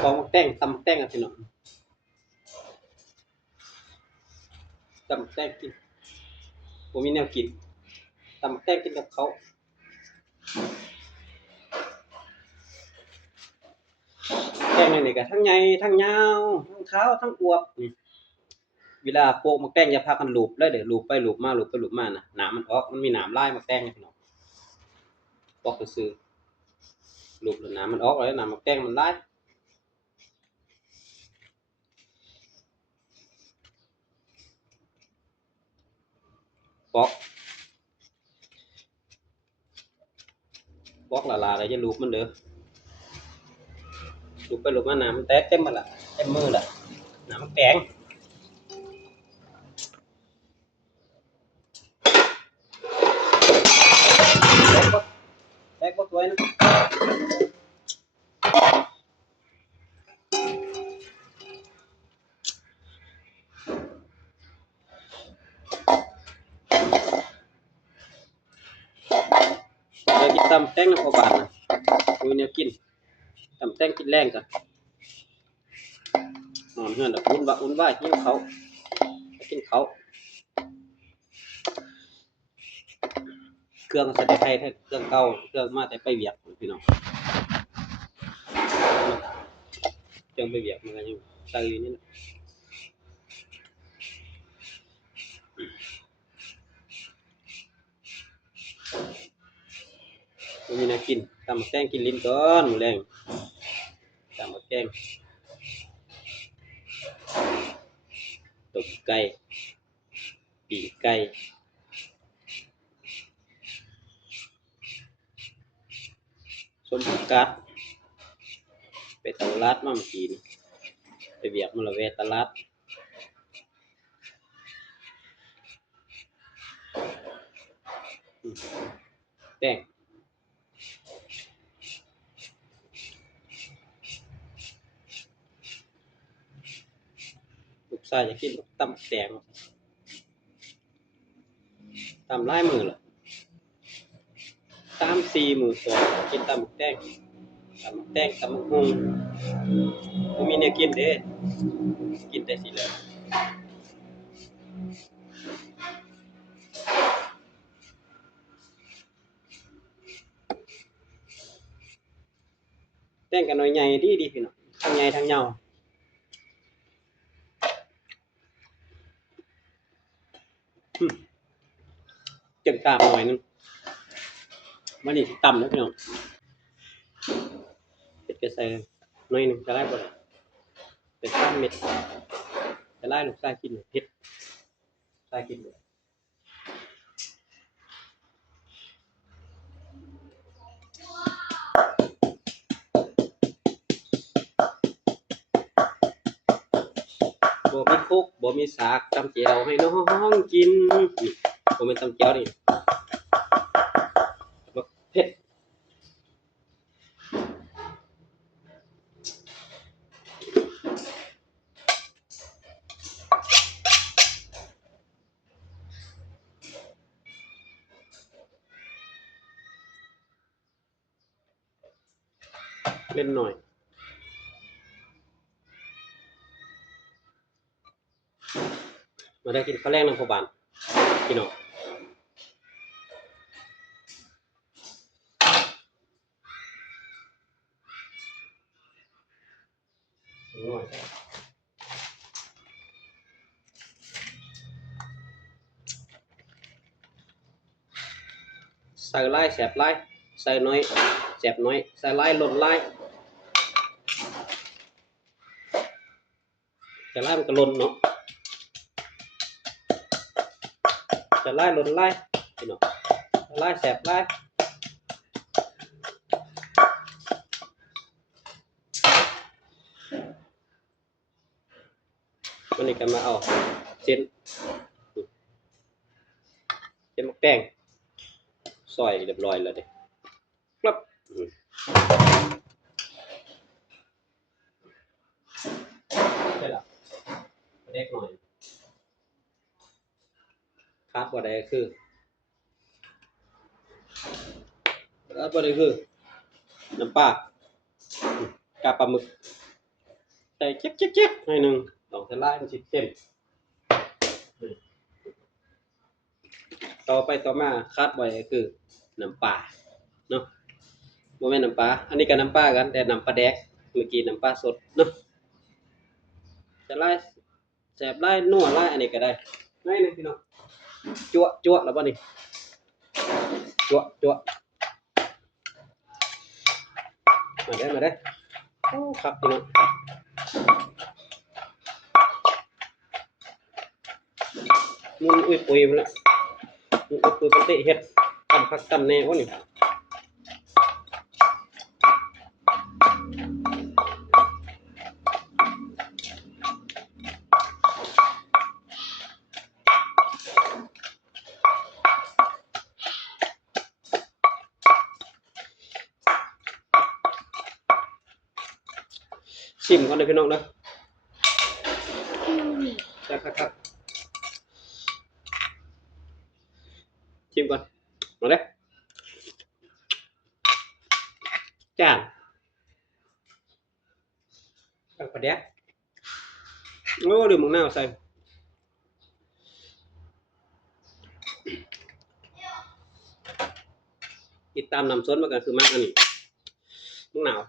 ปองแต้งตำแต้งอ่ะพี่น้องตำแต้งกินผมมีแนวกินตำแต้งกินกับเขาแต้งนี่ก็ทั้งใหญ่ทั้งยาวทั้งขาวทั้งอวบนี่เวลาโปะมักแต้งอย่าพากันลูบเลยเด้อลูบไปลูบมาลูบไปลูบมาน่ะหนามมันออกมันมีหนามลายมักแต้งพี่น้องบอกซื่อลูบแล้วหนามมันออกแล้วหนามมักแต้งมันลายบอกละลาเลยจะลูบมันเด้อลูบไปลูบมาหนามมันแตกเต็มหมดละเต็มมือละหนามมักแต้งแตกบ่สวยนะเดี๋ยวกินตำแต้งพอบาดนะมีแนวกินตำแต้งกินแรงจ้ะนอนเฮือนอุ่นว่าหิวเขากินเขาเครื่องใส่ไทยเครื่องเก่าเครื่องมาแต่ไปเวียกพี่น้องเครื่องไปเวียกมันก็ยังใส่อยู่นี่นะมันมีแนวกินตำแต้งกินลิ้นก่อนมื้อแรงตำแต้งตบไก่ปีกไก่ส้มผักกาดไปตลาดมาเมื่อกี้นี่ไปเวียกมาละแวะตลาดแต้งลูกชายจะกินตำแต้งตำหลายมื้อละ3-4 มื้อก่อนกินตำแต้งตำบักหุ่งบ่มีแนวกินเด้กินแต่สิแหล้วแต้งก็หน่อยใหญ่ดีพี่น้องทั้งใหญ่ทั้งยาวจึงตามหน่อยนึงวันนี้สิตำนะพี่น้องเฮ็ดก็ใส่หน่อยนึงจะได้บ่ล่ะเป็น3เม็ดจะไล่ลูกชายกินเผ็ดชายกินบ่มีคุกบ่มีสากตำแจ่วให้น้องกินบ่แม่นตำแจ่วนี่บักเผ็ดเล่นหน่อยมาได้กินข้าวแลงนำพ่อบ้านพี่น้องหน่อยใส่หลายแซ่บหลายใส่น้อยแซ่บน้อยใส่หลายลดหลายแต่หลายมันก็ล้นเนาะแต่หลายลดหลายพี่น้องหลายแซ่บหลายวันนี้ก็มาเอาเส้นมักแตงซอยเรียบร้อยแล้วเด้ครับใช่ละเล็กหน่อยครับบ่ได้คือบ่ได้คือน้ำปลากาปลาหมึก ส่เจ๊กๆๆหน่อยหนึงต้องใส่ลายมันสิเข้มต่อไปต่อมาขาดบ่ได้ก็คือน้ำปลาเนาะบ่แม่นน้ำปลาอันนี้ก็น้ำปลากันแต่น้ำปลาแดกเมื่อกี้น้ำปลาสดเนาะจะลายแซ่บลายนัวลายอันนี้ก็ได้หน่อยหนึงพี่น้องจั่วแล้วบ่นี่จั่วมาเด้อโอ้ครับพี่น้องมุนอุ้ยปุยพุ่นละมุนอุ้ยปุยปกติเฮ็ดตำคักตำแน่บ่นี่ชิมก่อนเด้อพี่น้องเด้อคักชิมก่อนมาเด้อจ้านตักปลาแดกโอ้ลืมมะนาวใส่ติดตามน้ำส้นมากันคือมักอันนี้มะนาว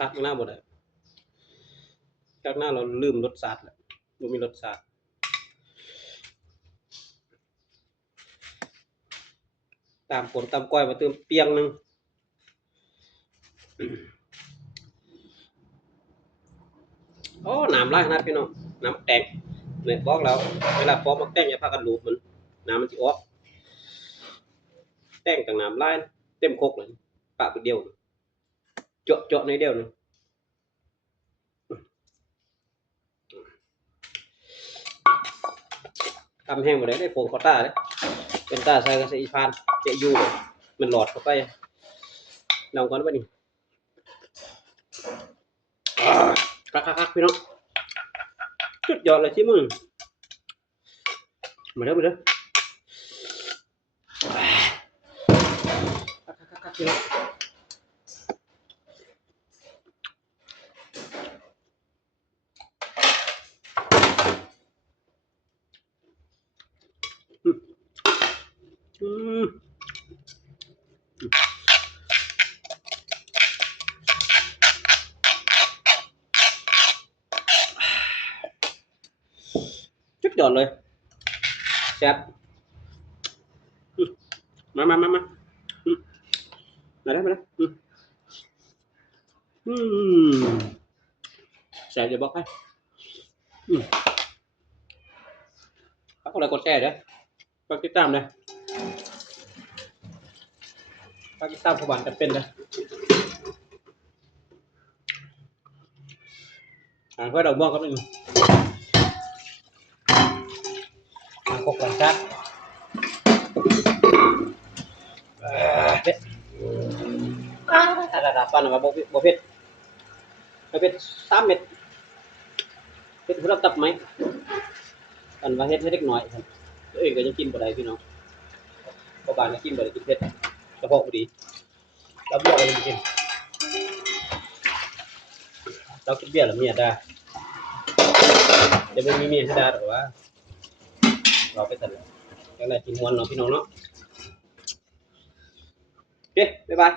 คักมะนาวบ่ได้จากหน้าเราลืมรสชาติแล้วบ่มีรสชาติตามผลตามก้อยมาเติมเปียงหนึงโอ้น้ำลายขนาดพี่น้องน้ำแตกเนี่ยบอกแล้วเวลาปอกมักแตงอย่าพากันลูบมันน้ำมันสิออกแตงต่างน้ำลายเต็มครกเลยปากเดียวเจาะในเดียวนึงทำแห้งบ่ได้โฟงคอต้าเด้เป็นตาใส่ก็ใส่อีพานจะอยู่มันหลอดเข้าไปลองก่อนว่านี่คักๆพี่น้องสุดยอดเลยที่มึงมาเด้อคักๆพี่น้องสุดยอดเลยแซ่บมามาเด้อแซ่บจะบอกให้ฝากกดไลค์กดแชร์เด้อฝากติดตามเด้อฝากติดตามผู้บ้านกันเป็นเด้อเพื่อดอกม่วงก็เป็นครกหลังจากเผ็ดปั้นออกมาบ่เผ็ด3 เม็ดเผ็ดผู้รับตับไหมปั้นว่าเฮ็ดให้เล็กน้อยครับตัวเองก็ยังกินบ่ได้พี่น้องเพราะบ้านกินบ่ได้กินเผ็ดกระเพาะบ่ดีแล้วบ่ได้กินเรากินเบียร์แล้วเมียด่าเดี๋ยวมันมีเมียให้ด่าหรอกว่าเราไปสั่นแล้วจังได๋กินม่วนเนาะพี่น้องเนาะโอเคบ๊ายบาย